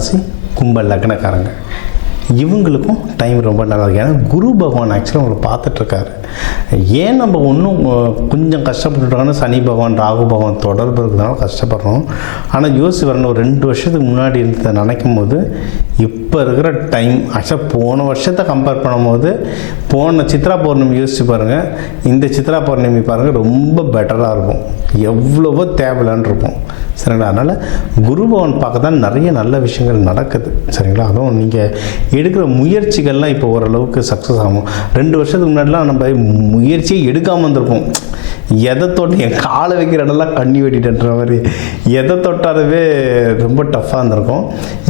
ராசி, கும்ப லக்னக்காரங்க. இவங்களுக்கும் டைம் ரொம்ப நல்லா இருக்குது. ஏன்னா குரு பகவான் ஆக்சுவலாக உங்களை பார்த்துட்ருக்காரு. ஏன் நம்ம ஒன்றும் கொஞ்சம் கஷ்டப்பட்டுட்டோம்னா சனி பகவான் ராகு பகவான் தொடர்பு இருக்கிறதுனால கஷ்டப்படுறோம். ஆனால் யோசிச்சு வரணும், ஒரு 2 வருஷத்துக்கு முன்னாடி இருந்ததை நினைக்கும் போது இப்போ இருக்கிற டைம் ஆக்சுவலாக போன வருஷத்தை கம்பேர் பண்ணும்போது போன சித்ரா பௌர்ணமி யோசிச்சு பாருங்கள், இந்த சித்ரா பௌர்ணமி பாருங்கள், ரொம்ப பெட்டராக இருக்கும். எவ்வளவோ தேவையில்லைன்னு இருக்கும். சரிங்களா? அதனால் குரு பகவான் பார்க்க தான் நிறைய நல்ல விஷயங்கள் நடக்குது. சரிங்களா? அதுவும் நீங்கள் எடுக்கிற முயற்சிகள்லாம் இப்போ ஓரளவுக்கு சக்ஸஸ் ஆகும். 2 வருஷத்துக்கு முன்னாடிலாம் நம்ம முயற்சியே எடுக்காமல் இருந்திருப்போம். எதை தொட்டு என் காலை வைக்கிற இடம்லாம் கண்ணி வெட்டிட்டுன்ற மாதிரி எதை தொட்டாலுமே ரொம்ப டஃப்பாக இருந்திருக்கும்.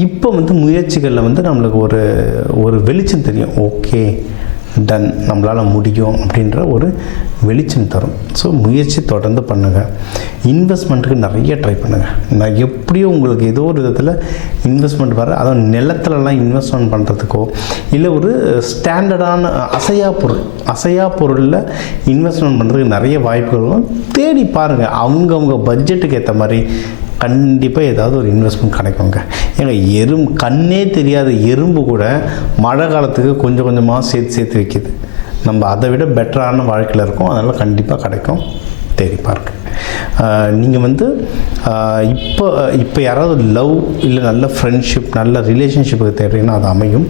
இப்போ முயற்சிகளில் நம்மளுக்கு ஒரு வெளிச்சம் தெரியும். ஓகே, டன், நம்மளால் முடியும் அப்படின்ற ஒரு வெளிச்சம் தரும். ஸோ முயற்சி தொடர்ந்து பண்ணுங்கள். இன்வெஸ்ட்மெண்ட்டுக்கு நிறைய ட்ரை பண்ணுங்கள். நான் எப்படியோ உங்களுக்கு ஏதோ ஒரு விதத்தில் இன்வெஸ்ட்மெண்ட் வர, அதாவது நிலத்துலலாம் இன்வெஸ்ட்மெண்ட் பண்ணுறதுக்கோ இல்லை ஒரு ஸ்டாண்டர்டான அசையா பொருளில் இன்வெஸ்ட்மெண்ட் பண்ணுறதுக்கு நிறைய வாய்ப்புகளும் தேடி பாருங்கள். அவங்கவுங்க பட்ஜெட்டுக்கு ஏற்ற மாதிரி கண்டிப்பாக ஏதாவது ஒரு இன்வெஸ்ட்மெண்ட் கிடைக்குங்க. ஏங்க கண்ணே தெரியாத எறும்பு கூட மழை காலத்துக்கு கொஞ்சம் கொஞ்சமாக சேர்த்து வைக்கிது. நம்ம அதை விட பெட்டரான வாழ்க்கையில் இருக்கும். அதனால் கண்டிப்பாக கிடைக்கும். தேடி பாருங்க. நீங்கள் இப்போ யாராவது லவ் இல்லை நல்ல ஃப்ரெண்ட்ஷிப் நல்ல ரிலேஷன்ஷிப்புக்கு தேடுறீங்கன்னா அது அமையும்.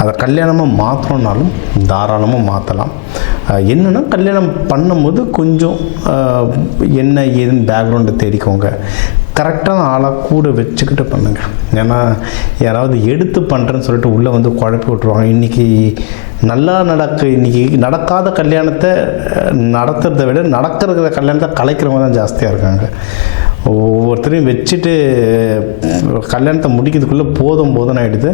அதை கல்யாணமாக மாற்றணுன்னாலும் தாராளமாக மாற்றலாம். என்னென்னா கல்யாணம் பண்ணும்போது கொஞ்சம் என்ன ஏதுன்னு பேக்ரவுண்டை தேடிக்கோங்க. கரெக்டான ஆளாக கூட வச்சுக்கிட்டு பண்ணுங்கள். ஏன்னா யாராவது எடுத்து பண்ணுறேன்னு சொல்லிட்டு உள்ளே குழப்பி விட்ருவாங்க. இன்றைக்கி இன்றைக்கி நடக்காத கல்யாணத்தை நடத்துறதை விட நடக்கிற கல்யாணத்தை கலைக்கிறவங்க தான் ஜாஸ்தியாக இருக்காங்க. ஒவ்வொருத்தரையும் வச்சுட்டு கல்யாணத்தை முடிக்கிறதுக்குள்ளே போதும் ஆகிடுது.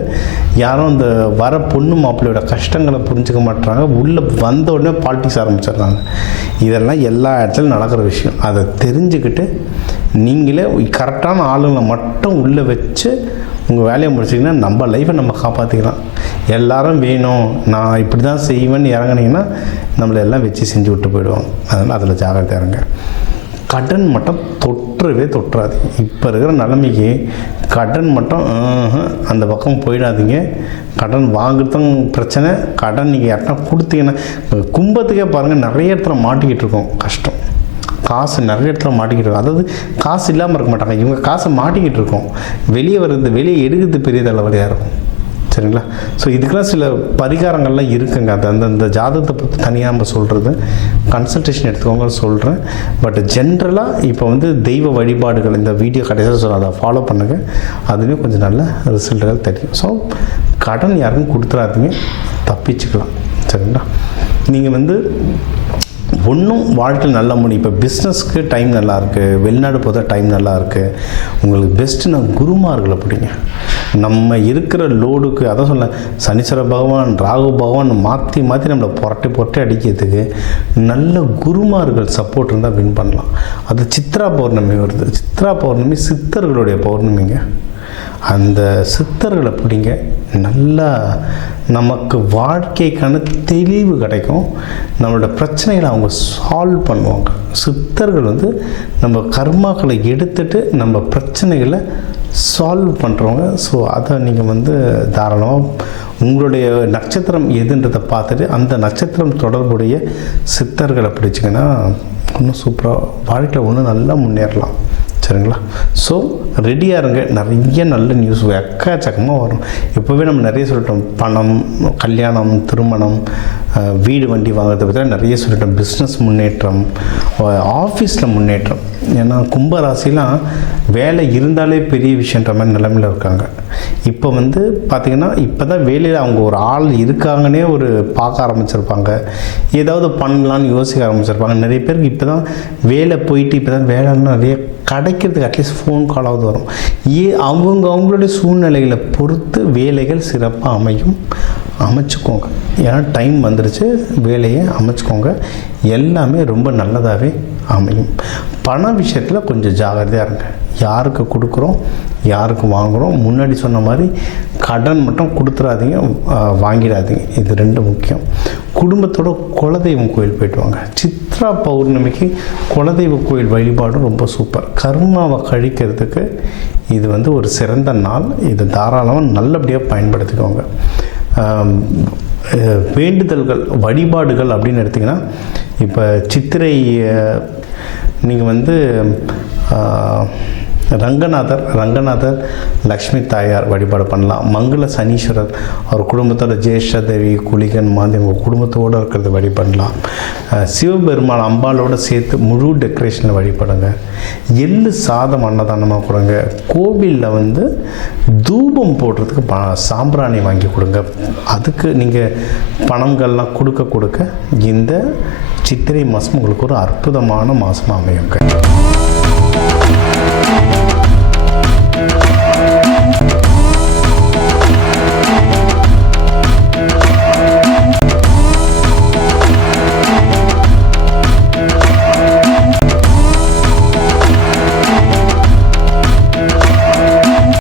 யாரும் அந்த வர பொண்ணு மாப்பிள்ளையோட கஷ்டங்களை புரிஞ்சுக்க மாட்டுறாங்க. உள்ளே வந்த உடனே பாலிட்டிக்ஸ் ஆரம்பிச்சிடுறாங்க. இதெல்லாம் எல்லா இடத்துலையும் நடக்கிற விஷயம். அதை தெரிஞ்சுக்கிட்டு நீங்களே கரெக்டான ஆளுங்களை மட்டும் உள்ளே வச்சு உங்கள் வேலையை முடிச்சிங்கன்னா நம்ம லைஃப்பை நம்ம காப்பாற்றிக்கலாம். எல்லாரும் வேணும், நான் இப்படி தான் செய்வேன்னு இறங்குனீங்கன்னா நம்மளை எல்லாம் வச்சு செஞ்சு விட்டு போயிடுவோம். அதனால் அதில் ஜாகிரதையாக இருங்க. கடன் மட்டும் தொட்டுறாதீங்க. இப்போ இருக்கிற நிலைமைக்கு கடன் மட்டும் அந்த பக்கம் போயிடாதீங்க. கடன் வாங்குறதும் பிரச்சனை. கடன் நீங்கள் யார்ட்டா கொடுத்தீங்கன்னா கும்பத்துக்கே பாருங்கள், நிறைய இடத்துல மாட்டிக்கிட்டு இருக்கோம். கஷ்டம். காசு நிறைய இடத்துல மாட்டிக்கிட்டு இருக்கோம். அதாவது காசு இல்லாமல் இருக்க மாட்டாங்க, இவங்க காசை மாட்டிக்கிட்டு இருக்கோம். வெளியே எடுக்கிறது பெரிய தலைவலியாக இருக்கும். சரிங்களா? ஸோ இதுக்கெல்லாம் சில பரிகாரங்கள்லாம் இருக்குங்க. அது அந்தந்த ஜாதகத்தை பற்றி தனியாக நம்ம சொல்கிறது, கன்சல்டேஷன் எடுத்துக்கோங்கன்னு சொல்கிறேன். பட் ஜென்ரலாக இப்போ தெய்வ வழிபாடுகள் இந்த வீடியோ கடைசியாக சொல்ல அதை ஃபாலோ பண்ணுங்கள். அதுலேயும் கொஞ்சம் நல்ல ரிசல்ட்டுகள் தெரியும். ஸோ கடன் யாருக்கும் கொடுத்துடாதீங்க, தப்பிச்சுக்கலாம். சரிங்களா? நீங்கள் ஒன்றும் வாழ்க்கையில் நல்லா முடியும். இப்போ பிஸ்னஸ்க்கு டைம் நல்லாயிருக்கு, வெளிநாடு போகிற டைம் நல்லாயிருக்கு. உங்களுக்கு பெஸ்ட்டு நான் குருமார்களை பிடிங்க. நம்ம இருக்கிற லோடுக்கு அதான் சொல்ல, சனீஸ்வர பகவான் ராகு பகவான் மாற்றி நம்மளை புரட்டி அடிக்கிறதுக்கு நல்ல குருமார்கள் சப்போர்ட் இருந்தால் வின் பண்ணலாம். அது சித்ரா பௌர்ணமி வருது. சித்ரா பௌர்ணமி சித்தர்களுடைய பௌர்ணமிங்க. அந்த சித்தர்களை பிடிங்க. நல்லா நமக்கு வாழ்க்கைக்கான தெளிவு கிடைக்கும். நம்மளோட பிரச்சனைகளை அவங்க சால்வ் பண்ணுவாங்க. சித்தர்கள் நம்ம கர்மாக்களை எடுத்துட்டு நம்ம பிரச்சனைகளை சால்வ் பண்ணுறவங்க. ஸோ அதை நீங்கள் தாராளமாக உங்களுடைய நட்சத்திரம் எதுன்றதை பார்த்துட்டு அந்த நட்சத்திரம் தொடர்புடைய சித்தர்களை பிடிச்சிங்கன்னா இன்னும் சூப்பராக வாழ்க்கையில் ஒன்றும் நல்லா முன்னேறலாம். சரிங்களா? ஸோ ரெடியாக இருங்க. நிறைய நல்ல நியூஸ் எக்கச்சக்கமாக வரும். இப்போவே நம்ம நிறைய சொல்லிட்டோம். பணம், கல்யாணம், திருமணம், வீடு வண்டி வாங்குறதை பற்றி நிறைய சொல்லிட்டோம். பிஸ்னஸ் முன்னேற்றம், ஆஃபீஸில் முன்னேற்றம். ஏன்னா கும்பராசிலாம் வேலை இருந்தாலே பெரிய விஷயன்ற மாதிரி நிலைமையில் இருக்காங்க. இப்போ பார்த்திங்கன்னா இப்போ தான் வேலையில் அவங்க ஒரு ஆள் இருக்காங்கன்னே பார்க்க ஆரம்பிச்சிருப்பாங்க. ஏதாவது பண்ணலான்னு யோசிக்க ஆரம்பிச்சிருப்பாங்க. நிறைய பேருக்கு இப்போ தான் வேலை போயிட்டு இப்போ தான் வேலைன்னு நிறைய கிடைக்கிறதுக்கு அட்லீஸ்ட் ஃபோன் காலாவது வரும். அவங்களுடைய சூழ்நிலைகளை பொறுத்து வேலைகள் சிறப்பாக அமைச்சுக்கோங்க. ஏன்னா டைம் வந்துடுச்சு, வேலையை அமைச்சுக்கோங்க. எல்லாமே ரொம்ப நல்லதாகவே அமையும். பண விஷயத்தில் கொஞ்சம் ஜாகிரதையாக இருங்க. யாருக்கு கொடுக்குறோம், யாருக்கு வாங்குகிறோம், முன்னாடி சொன்ன மாதிரி கடன் மட்டும் கொடுத்துடாதீங்க, வாங்கிடாதீங்க. இது 2 முக்கியம். குடும்பத்தோட குலதெய்வம் கோயில் போயிட்டு வாங்க. சித்ரா பௌர்ணமிக்கு குலதெய்வ கோயில் வழிபாடும் ரொம்ப சூப்பர். கர்மாவை கழிக்கிறதுக்கு இது வந்து ஒரு சிறந்த நாள். இது தாராளமாக நல்லபடியாக பயன்படுத்திக்கோங்க. வேண்டுதல்கள் வழிபாடுகள் அப்படின்னு எடுத்திங்கன்னா, இப்போ சித்திரை நீங்கள் வந்து ரங்கநாதர் லக்ஷ்மி தாயார் வழிபாடு பண்ணலாம். மங்கள சனீஸ்வரர் அவர் குடும்பத்தோட ஜேஷ்ட தேவி குளிகன் மாந்தி உங்கள் குடும்பத்தோடு இருக்கிறது வழிபடலாம். சிவபெருமான் அம்பாலோடு சேர்த்து முழு டெக்கரேஷனில் வழிபடுங்க. எள்ளு சாதம் அன்னதானமாக கொடுங்க. கோவிலில் வந்து தூபம் போடுறதுக்கு சாம்பிராணி வாங்கி கொடுங்க. அதுக்கு நீங்கள் பணங்கள்லாம் கொடுக்க இந்த சித்திரை மாதம் உங்களுக்கு ஒரு அற்புதமான மாதமாக அமையுங்க.